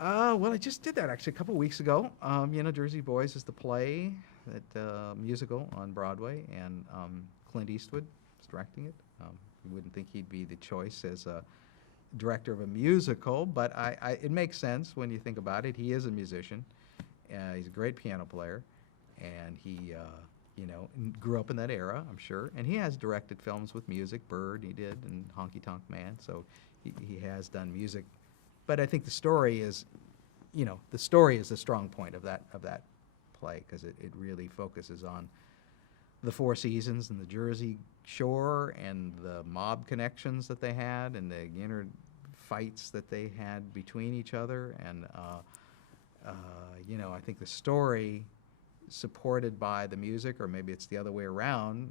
Well, I just did that actually a couple weeks ago. Jersey Boys is the play, that musical on Broadway, and Clint Eastwood is directing it. You wouldn't think he'd be the choice as a director of a musical, but it makes sense when you think about it. He is a musician. He's a great piano player, and he, grew up in that era, I'm sure. And he has directed films with music. Bird, he did, and Honky Tonk Man. So he has done music. But I think the story is the strong point of that play, because it really focuses on the Four Seasons and the Jersey Shore and the mob connections that they had and the inner fights that they had between each other. And I think the story, supported by the music, or maybe it's the other way around,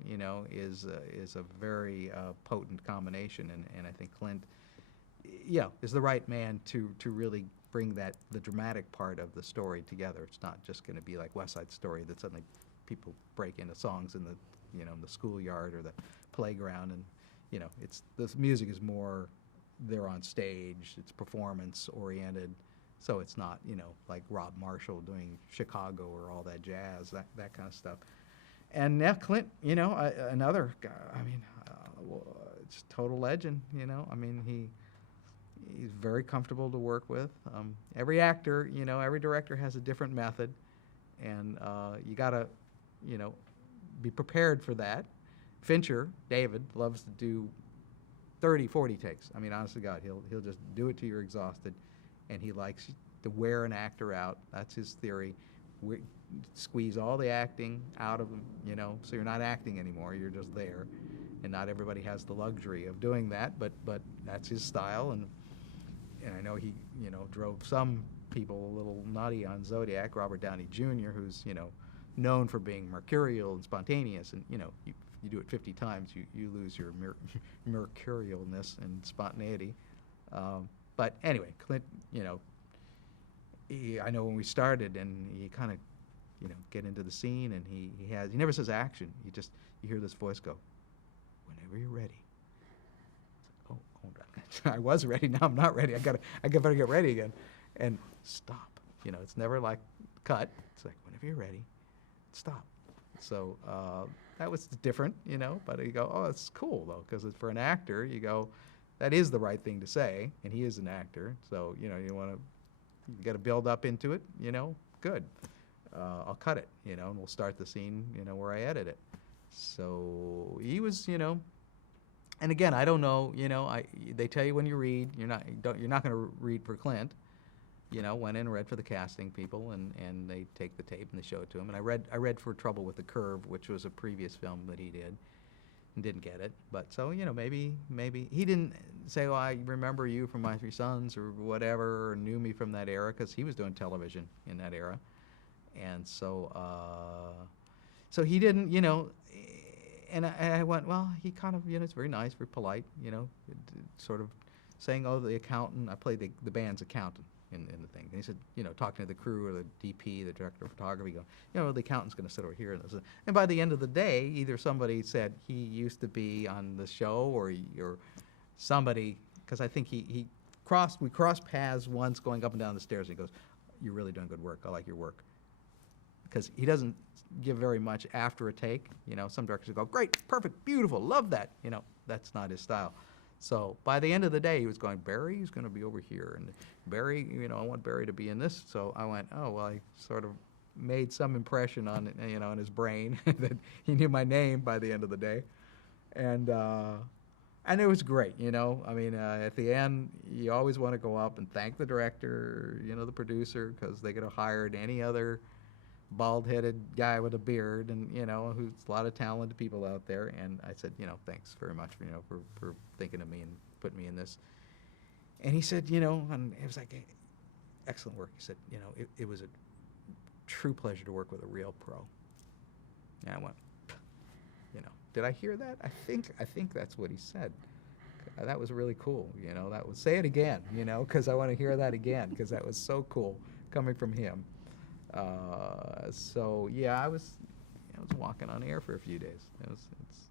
is a very potent combination. And I think Clint, is the right man to really bring the dramatic part of the story together. It's not just going to be like West Side Story, that suddenly people break into songs in the in the schoolyard or the playground, and this music is more, they're on stage, it's performance oriented, so it's not like Rob Marshall doing Chicago or all that jazz, that kind of stuff. And now Clint, another guy, it's a total legend. He's very comfortable to work with. Every actor, every director has a different method, and you gotta, be prepared for that. Fincher, David, loves to do 30, 40 takes. Honest to God, he'll just do it till you're exhausted, and he likes to wear an actor out. That's his theory. Squeeze all the acting out of them, so you're not acting anymore. You're just there, and not everybody has the luxury of doing that, but that's his style. And I know he, drove some people a little nutty on Zodiac. Robert Downey Jr., who's, known for being mercurial and spontaneous, and, you do it 50 times, you lose your mercurialness and spontaneity. But anyway, Clint, I know when we started, and he kind of, get into the scene, and he never says action. You hear this voice go, "Whenever you're ready." Oh, hold on. I was ready. Now I'm not ready. I better get ready again. And stop. It's never like cut. It's like, whenever you're ready, stop. So that was different, but you go, oh, it's cool, though, because for an actor, you go, that is the right thing to say, and he is an actor. So, you got to build up into it, good. I'll cut it, and we'll start the scene, where I edit it. So he was, and again, I don't know, they tell you when you read, you're not going to read for Clint. Went in and read for the casting people, and they take the tape and they show it to him. And I read for Trouble with the Curve, which was a previous film that he did, and didn't get it. But so, maybe he didn't say, "Oh, I remember you from My Three Sons" or whatever, or knew me from that era, because he was doing television in that era. And so, so he didn't, and I went, well, he kind of, it's very nice, very polite, sort of saying, oh, the accountant, I played the band's accountant in the thing. And he said, talking to the crew or the DP, the director of photography, going, the accountant's going to sit over here. And by the end of the day, either somebody said he used to be on the show, or somebody, because I think we crossed paths once going up and down the stairs, and he goes, "You're really doing good work. I like your work." Because he doesn't give very much after a take. Some directors go, "Great, perfect, beautiful, love that." That's not his style. So by the end of the day, he was going, "Barry's going to be over here, and Barry, I want Barry to be in this." So I went, oh, well, I sort of made some impression on, in his brain that he knew my name by the end of the day. And it was great, at the end, you always want to go up and thank the director, the producer, because they could have hired any other bald-headed guy with a beard, and who's a lot of talented people out there. And I said, thanks very much for thinking of me and putting me in this. And he said, and it was like, excellent work. He said, it was a true pleasure to work with a real pro. And I went, did I hear that? I think that's what he said. That was really cool. That was, say it again, because I want to hear that again, because that was so cool coming from him. So yeah, I was walking on air for a few days. It's